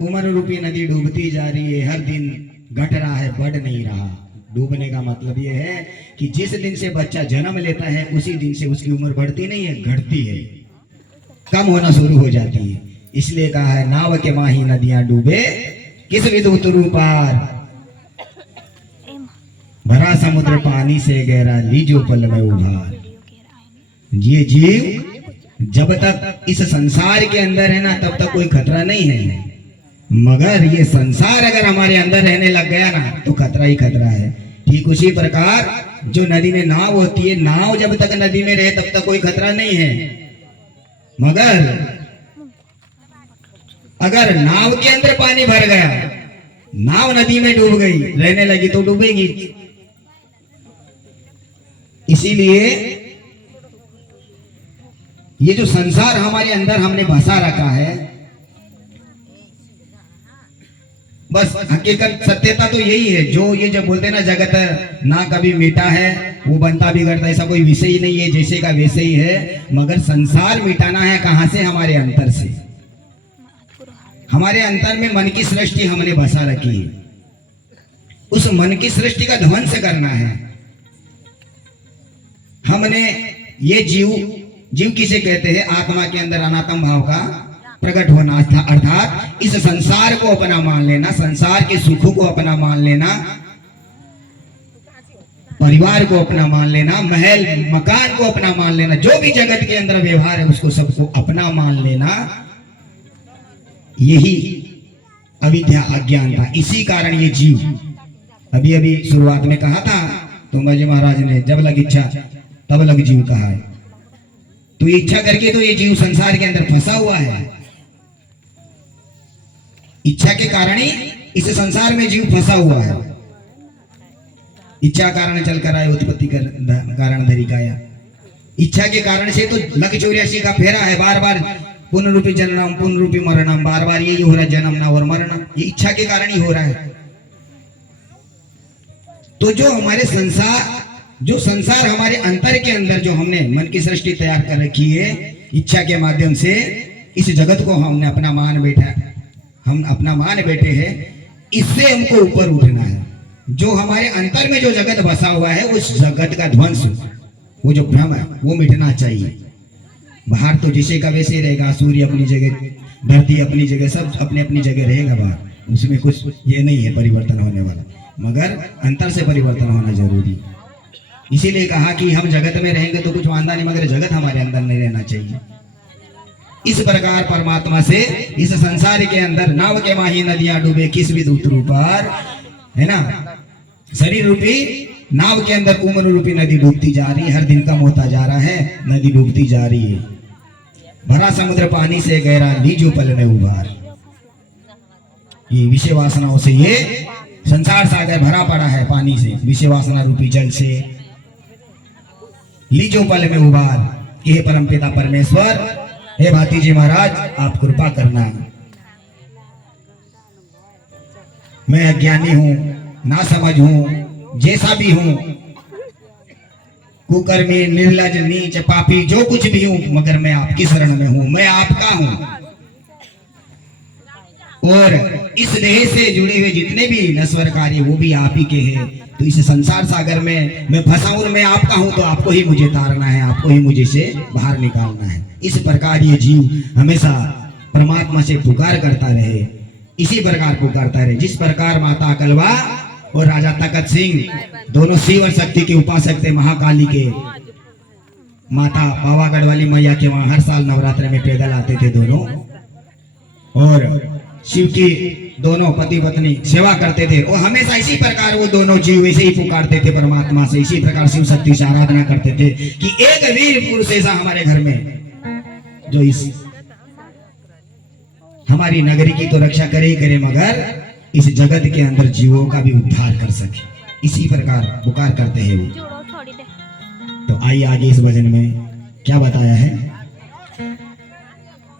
उम्र रूपी नदी डूबती जा रही है, हर दिन घट रहा है, बढ़ नहीं रहा। डूबने का मतलब ये है कि जिस दिन से बच्चा जन्म लेता है उसी दिन से उसकी उम्र बढ़ती नहीं है, घटती है, कम होना शुरू हो जाती है। इसलिए कहा है नाव के माही नदियां डूबे किस विधु उतरू पार, भरा समुद्र पानी से गहरा लीजो पल में उभार। ये जीव जब तक इस संसार के अंदर है ना तब तक कोई खतरा नहीं है, मगर ये संसार अगर हमारे अंदर रहने लग गया ना तो खतरा ही खतरा है। ठीक उसी प्रकार जो नदी में नाव होती है, नाव जब तक नदी में रहे तब तक कोई खतरा नहीं है, मगर अगर नाव के अंदर पानी भर गया, नाव नदी में डूब गई, रहने लगी तो डूबेगी। इसीलिए ये जो संसार हमारे अंदर हमने बसा रखा है, बस हकीकत सत्यता तो यही है। जो ये जब बोलते हैं ना जगत ना कभी मीठा है वो बनता बिगड़ता, ऐसा कोई विषय ही नहीं है, जैसे का वैसे ही है। मगर संसार मिटाना है कहां से? हमारे अंतर से। हमारे अंतर में मन की सृष्टि हमने बसा रखी है, उस मन की सृष्टि का ध्वंस करना है हमने। ये जीव किसे कहते हैं? आत्मा के अंदर अनात्म भाव का प्रकट होना, अर्थात इस संसार को अपना मान लेना, संसार के सुखों को अपना मान लेना, परिवार को अपना मान लेना, महल मकान को अपना मान लेना, जो भी जगत के अंदर व्यवहार है उसको सबको अपना मान लेना, यही अविद्या अज्ञान था। इसी कारण ये जीव, अभी अभी शुरुआत में कहा था तुंगा जी महाराज ने, जब लग इच्छा तब लग जीव कहा है। तो इच्छा करके तो ये जीव संसार के अंदर फंसा हुआ है, इच्छा के कारण ही इस संसार में जीव फंसा हुआ है। इच्छा कारण चल कर आए उत्पत्ति कारण धरी काया। इच्छा के कारण से तो लग 84 का फेरा है, बार बार पुनरूपी जन्म पुनरूपी मरणम, बार बार यही हो रहा है, जन्मना और मरना, ये इच्छा के कारण ही हो रहा है। तो जो हमारे संसार हमारे अंतर के अंदर जो हमने मन की सृष्टि तैयार कर रखी है, इच्छा के माध्यम से इस जगत को हमने अपना मान बैठे हैं, इससे हमको ऊपर उठना है। जो हमारे अंतर में जो जगत बसा हुआ है उस जगत का ध्वंस, वो जो भ्रम है वो मिटना चाहिए। बाहर तो जिसे का वैसे रहेगा, सूर्य अपनी जगह, धरती अपनी जगह, सब अपनी अपनी जगह रहेगा बाहर, उसमें कुछ ये नहीं है परिवर्तन होने वाला, मगर अंतर से परिवर्तन होना जरूरी। इसीलिए कहा कि हम जगत में रहेंगे तो कुछ वांदा नहीं, मगर जगत हमारे अंदर नहीं रहना चाहिए। इस प्रकार परमात्मा से इस संसार के अंदर नाव के माही नदियां डूबे किस विधि उतरू पार, है ना। शरीर रूपी नाव के अंदर उम्र रूपी नदी डूबती जा रही है, हर दिन कम होता जा रहा है, नदी डूबती जा रही है। भरा समुद्र पानी से गहरा लीजो पल में उभार। ये विषय वासनाओं से ये संसार सागर भरा पड़ा है, पानी से, विषय वासना रूपी जल से। लीजो पल में उभार, हे परमपिता परमेश्वर, हे भाती जी महाराज आप कृपा करना। मैं अज्ञानी हूं, ना समझ हूं, जैसा भी हूं, कुकर्मी, निर्लज, नीच, पापी, जो कुछ भी हूं, मगर मैं आपकी शरण में हूं, मैं आपका हूं। और इस देह से जुड़े हुए जितने भी नश्वर कार्य वो भी आप ही के हैं। तो इस संसार सागर में मैं फंसा हूं, मैं आपका हूं, तो आपको ही मुझे तारना है, आपको ही मुझे से बाहर निकालना है। इस प्रकार ये जीव हमेशा परमात्मा से पुकार करता रहे, इसी प्रकार पुकारता रहे जिस प्रकार माता कलवा और राजा तखत सिंह दोनों शिव और शक्ति के उपासक थे, महाकाली के। माता पावागढ़ वाली मैया के वहां हर साल नवरात्र में पैदल आते थे दोनों, और शिव की दोनों पति पत्नी सेवा करते थे। और हमेशा इसी प्रकार वो दोनों जीव वैसे ही पुकारते थे परमात्मा से, इसी प्रकार शिव शक्ति से आराधना करते थे कि एक वीर पुरुष ऐसा हमारे घर में जो इस हमारी नगरी की तो रक्षा करे ही करे, मगर इस जगत के अंदर जीवों का भी उद्धार कर सके। इसी प्रकार पुकार करते हैं वो। तो आइए आगे इस भजन में क्या बताया है।